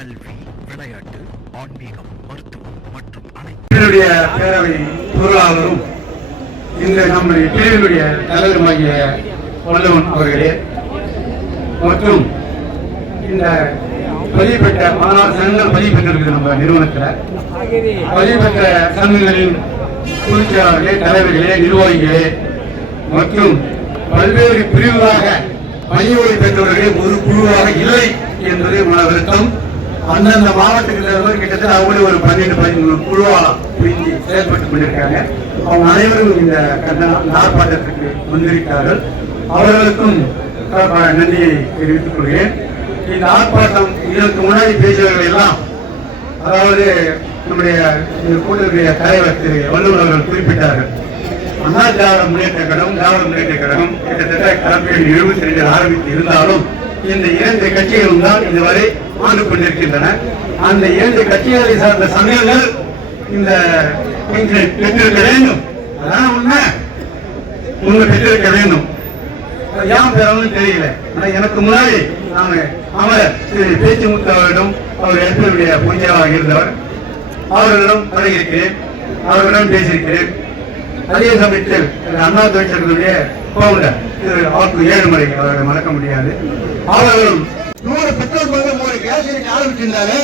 கல்வி, விளையாட்டு, ஆன்மீகம், மருத்துவம் மற்றும் அனைத்து பேரவை பொருளாளரும் இந்த நம்முடைய பிரிவினுடைய தலைவருமாகிய வல்லவன் அவர்களே மற்றும் இந்த பதிவு பெற்ற 16 சங்கங்கள் பதிவு பெற்றிருக்கு நம்ம நிறுவனத்தில் பதிவு பெற்ற சங்கங்களின் பொதுச்செயலாளர்களே, தலைவர்களே, நிர்வாகிகளே மற்றும் பல்வேறு பிரிவுகளாக பணி ஓய்வு பெற்றவர்களே ஒரு குழுவாக இல்லை என்பது மன வருத்தம். அந்தந்த மாவட்டத்தில் கிட்டத்தட்ட அவங்களே ஒரு 12-13 குழுவாக பிரிஞ்சு செயல்பட்டுக் கொண்டிருக்காங்க. அவங்க அனைவரும் இந்த ஆர்ப்பாட்டத்திற்கு வந்திருக்கிறார்கள். அவர்களுக்கும் நன்றியை தெரிவித்துக் கொள்கிறேன். இந்த ஆர்ப்பாட்டம் இதற்கு முன்னாடி பேசியவர்கள் எல்லாம், அதாவது நம்முடைய கூட்டத்துடைய தலைவர் திரு வல்லூர் அவர்கள் குறிப்பிட்டார்கள். அண்ணா திராவிட முன்னேற்ற கழகம் கிட்டத்தட்ட கலப்பையில் 72 ஆரம்பித்து இருந்தாலும் இந்த 2 கட்சிகளும் தான் இதுவரை ஆண்டு கொண்டிருக்கின்றன. அந்த 2 கட்சிகளை சார்ந்த சங்கங்கள் இந்த பெற்றிருக்க வேண்டும். அதான் உண்மை பெற்றிருக்க வேண்டும். ஏன் பெறணும்னு தெரியல. ஆனா எனக்கு முன்னாடி அவர் பேச்சு முத்தவரிடம், அவர் எங்களுடைய பொய்யாவாக இருந்தவர், அவர்களிடம் பழகியிருக்கிறேன், அவர்களிடம் பேசியிருக்கிறேன். அதே சமயத்தில் அண்ணா தொழிற்சங்கத்துடைய பவுண்டர் திரு ஆக்கு ஏழுமலை அவர்களை மறக்க முடியாது. அவர்களும் 100 பெட்ரோல் பங்கு 1 கேஸ் ஆரம்பிச்சிருந்தாரு.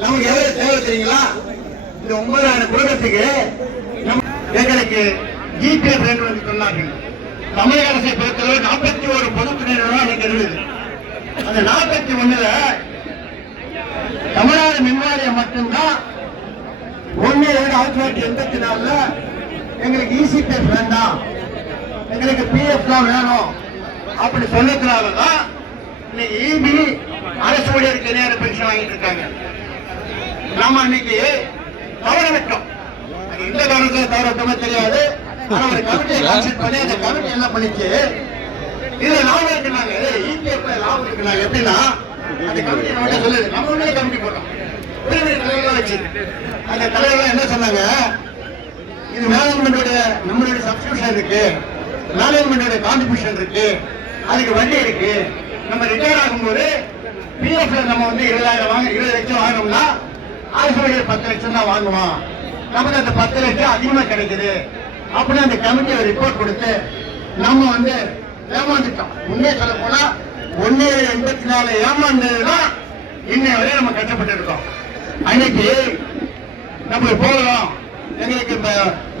நமக்கு எவ்வளவு தேவை தெரியுங்களா? இந்த 9,000 குடும்பத்துக்கு எங்களுக்கு ஜிபிஎஃப் வேண்டும் சொன்னார்கள். தமிழக அரசை பொறுத்தவரை 41 பொதுத்துறை நிறுவனம் இருக்குது. அந்த 41ல தமிழ்நாடு மின்வாரியம் மட்டும்தான் 1/2/1984 எங்களுக்கு இசிபிஎஃப் வேண்டாம், எங்களுக்கு பிஎஃப் தான் வேணும் அப்படி சொன்னதுனாலதான் இன்னைக்கு இபி அரசு ஊழியருக்கு நேர பென்ஷன் வாங்கிட்டு இருக்காங்க. நாம இன்னைக்கு தவறவிட்டோம். அது எந்த காரணத்தை தவறவிட்டோமே தெரியாது. ஆனா ஒரு கமிட்டியை கான்செப்ட் பண்ணி அந்த கமிட்டி என்ன பண்ணிச்சு, இதுல லாபம் இருக்குனாங்க, இபிஎஃப்ல லாபம் இருக்குனாங்க. எப்படின்னா அந்த கமிட்டி நம்ம சொல்லுது, நம்ம ஒண்ணே கமிட்டி போட்டோம் வச்சு அந்த தலைவர் என்ன சொன்னாங்க, இது மேனேஜ்மெண்டோட நம்மளுடைய சப்ஸ்கிரிப்ஷன் இருக்கு, மேனேஜ்மெண்டோட கான்ட்ரிபியூஷன் இருக்கு, அதுக்கு வட்டி இருக்கு. நம்ம ரிட்டையர் ஆகும்போது பிஎஃப்ல நம்ம 20 லட்சம் வாங்கணும்னா அரசு 10 லட்சம் தான் வாங்குவோம். நமக்கு அந்த 10 லட்சம் அதிகமா கிடைக்குது அப்படின்னு அந்த கமிட்டி ஒரு ரிப்போர்ட் கொடுத்து நம்ம ஏமாந்துட்டோம். உண்மையை சொல்ல போனா 1/84 ஏமாந்ததுதான் இன்னை வரை நம்ம கஷ்டப்பட்டு இருக்கோம். அன்னைக்கு நம்ம போகிறோம், எங்களுக்கு இப்ப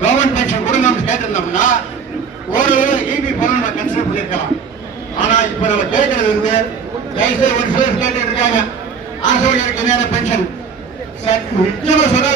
கவர்மெண்ட் பென்ஷன் கொடுங்க கேட்டிருந்தோம்னா ஒரு இபி போல நம்ம கன்சிடர் பண்ணிருக்கலாம். ஆனா இப்ப நம்ம கேட்கறது ஒரு சிலர் கேட்டு இருக்காங்க, அரசு ஊழியருக்கு நேர பென்ஷன் நிச்சயமா சொன்னா